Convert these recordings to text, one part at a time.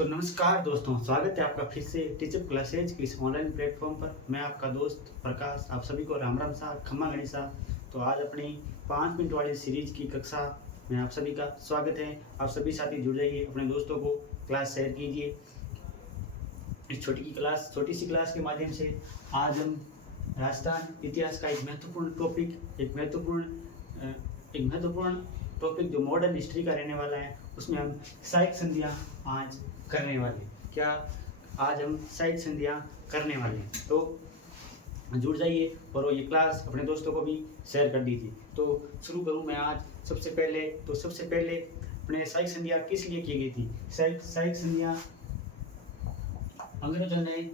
तो नमस्कार दोस्तों, स्वागत है आपका फिर से टीचर क्लासेज के इस ऑनलाइन प्लेटफॉर्म पर। मैं आपका दोस्त प्रकाश, आप सभी को राम राम सा, खम्मा गणिसा। तो आज अपनी 5 मिनट वाली सीरीज की कक्षा में आप सभी का स्वागत है। आप सभी साथी जुड़ जाइए, अपने दोस्तों को क्लास शेयर कीजिए। इस छोटी सी क्लास के माध्यम से आज हम राजस्थान इतिहास का एक महत्वपूर्ण टॉपिक जो मॉडर्न हिस्ट्री का रहने वाला है, उसमें हम सहायक संधियाँ आज करने वाले आज हम सहायक संधियाँ करने वाले हैं। तो जुड़ जाइए और ये क्लास अपने दोस्तों को भी शेयर कर दीजिए। तो शुरू करूँ मैं आज। सबसे पहले अपने सहायक संधियाँ किस लिए की गई थी? सहायक संधियाँ अंग्रेजों ने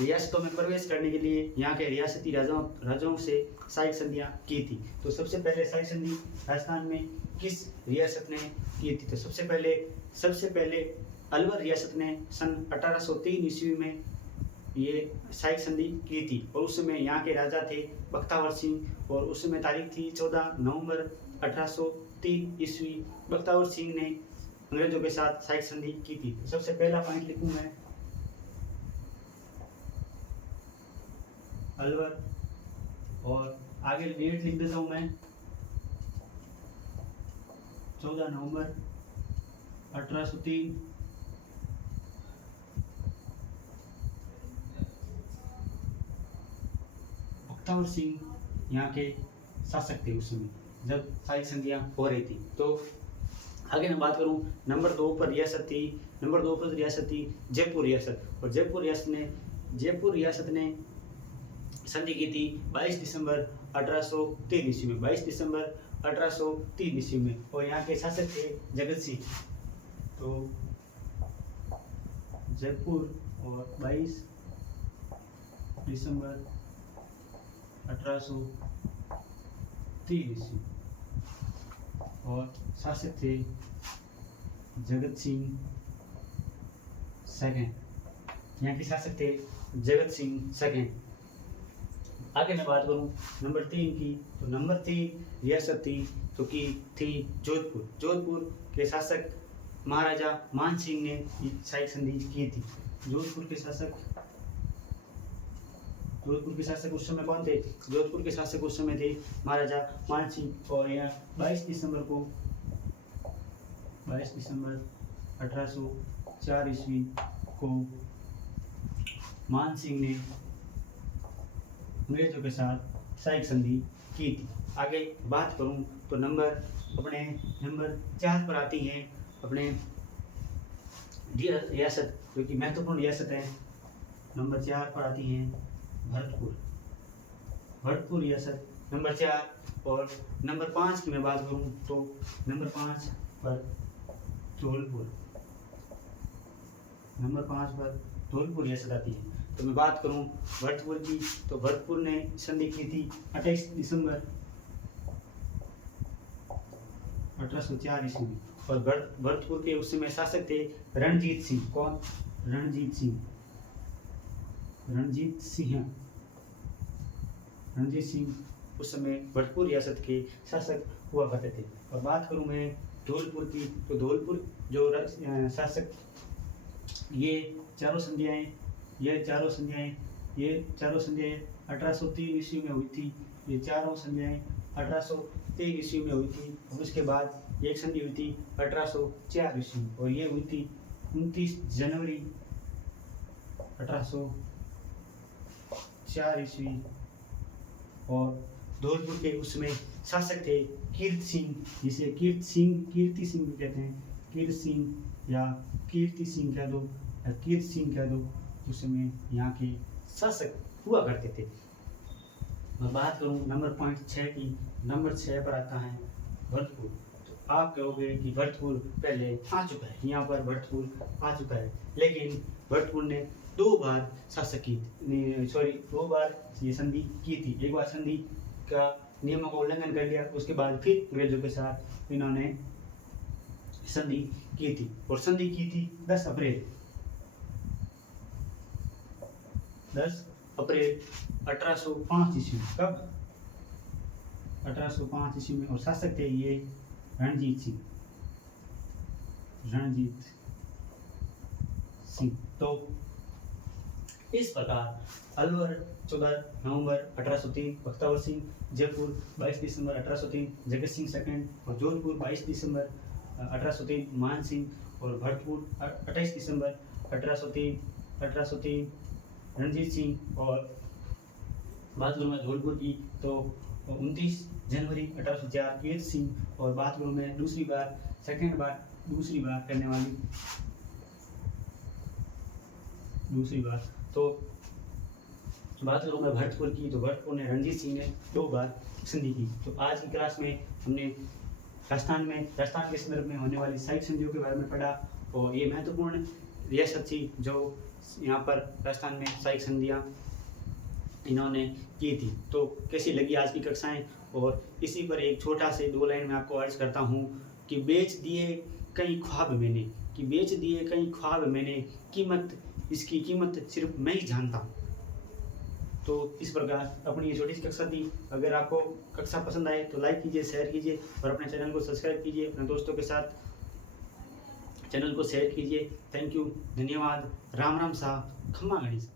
रियासतों में प्रवेश करने के लिए यहाँ के रियासती राजाओं से सहायक संधियाँ की थी। तो सबसे पहले सहायक संधि राजस्थान में किस रियासत ने की थी? तो सबसे पहले अलवर रियासत ने सन 1803 ईस्वी में ये सहायक संधि की थी। और उस समय यहाँ के राजा थे बख्तावर सिंह, और उस समय तारीख थी 14 नवंबर 1803 ईस्वी। बख्तावर सिंह ने अंग्रेजों के साथ सहायक संधि की थी। तो सबसे पहला पॉइंट लिखूँ मैं अलवर, और आगे डेट लिख देता हूँ मैं 14 नवंबर 1803। बख्तावर सिंह यहाँ के शासक थे उस समय जब सहायक संधियाँ हो रही थी। तो आगे मैं बात करूँ, नंबर 2 पर रियासत थी जयपुर रियासत। और जयपुर रियासत ने संधि की थी 22 दिसंबर 1803 ईस्वी में। 22 दिसंबर 1803 ईस्वी में। और यहाँ के शासक थे जगत सिंह। तो जयपुर और 22 दिसंबर 1803 ईस्वी, और शासक थे जगत सिंह सेकंड। यहाँ के शासक थे जगत सिंह सेकंड। आगे मैं बात करूँ नंबर 3 की। तो नंबर 3 रियासत थी तो की थी जोधपुर के शासक महाराजा मान सिंह ने सहायक संधि की थी। जोधपुर के शासक उस समय कौन थे? जोधपुर के शासक उस समय थे महाराजा मान सिंह। और यह 22 दिसंबर 1804 ईस्वी को मान सिंह ने अंग्रेजों के साथ सहायक संधि की थी। आगे बात करूं तो नंबर 4 पर आती हैं अपने रियासत, जो कि महत्वपूर्ण रियासत है। नंबर 4 पर आती हैं भरतपुर रियासत नंबर 4। और नंबर 5 की मैं बात करूं तो नंबर 5 पर धौलपुर रियासत आती है। तो मैं बात करूं भरतपुर की, तो भरतपुर ने संधि की थी 28 दिसंबर 1804 ईस्वी में। और भरतपुर के उस समय शासक थे रणजीत सिंह। कौन? रणजीत सिंह उस समय भरतपुर रियासत के शासक हुआ करते थे। और बात करूं मैं धौलपुर की, तो धौलपुर जो शासक, ये चारों संधियाँ 1803 ईस्वी में हुई थी। ये चारों संधियाँ 1803 ईस्वी में हुई थी। और उसके बाद एक संधि हुई थी 1804 ईस्वी में, और ये हुई थी 29 जनवरी 1804 ईस्वी। और धौलपुर के उसमें शासक थे कीर्ति सिंह, जिसे कीर्ति सिंह भी कहते हैं। कीर्ति सिंह कह दो, उस समय यहाँ के शासक हुआ करते थे। मैं बात करूँ नंबर पॉइंट 6 की। नंबर 6 पर आता है भरतपुर। तो आप कहोगे कि भरतपुर पहले आ चुका है, यहाँ पर भरतपुर आ चुका है, लेकिन भरतपुर ने 2 बार ये संधि की थी। एक बार संधि का नियमों का उल्लंघन कर लिया, उसके बाद फिर अंग्रेजों के साथ इन्होंने संधि की थी। और संधि की थी 10 अप्रैल 1805 ईस्वी। कब? 1805 ईस्वी में। और शासक थे ये रणजीत सिंह। तो इस प्रकार अलवर 14 नवंबर 1803, बख्तावर सिंह जयपुर 22 दिसंबर 1803, जगत सिंह सेकंड और जोधपुर 22 दिसंबर 1803, मान सिंह और भरतपुर 28 दिसंबर 1803 रणजीत सिंह और बात करूँ मैं धौलपुर की तो 29 जनवरी 1804 कीर्त सिंह और बात करूँ मैं दूसरी बार करने वाली दूसरी बार तो बात करूँ मैं भरतपुर की तो भरतपुर ने रणजीत सिंह ने 2 बार संधि की। तो आज की क्लास में हमने राजस्थान के संदर्भ में होने वाली साइड संधियों के बारे में पढ़ा और ये महत्वपूर्ण रियासत थी जो यहाँ पर राजस्थान में साइड संधियाँ इन्होंने की थी। तो कैसी लगी आज की कक्षाएं, और इसी पर एक छोटा से 2 लाइन में आपको अर्ज करता हूँ कि बेच दिए कई ख्वाब मैंने इसकी कीमत सिर्फ मैं ही जानता हूँ। तो इस प्रकार अपनी ये छोटी सी कक्षा थी। अगर आपको कक्षा पसंद आए तो लाइक कीजिए, शेयर कीजिए और अपने चैनल को सब्सक्राइब कीजिए, अपने दोस्तों के साथ चैनल को शेयर कीजिए। थैंक यू, धन्यवाद। राम राम साहब, खम्मा गणित।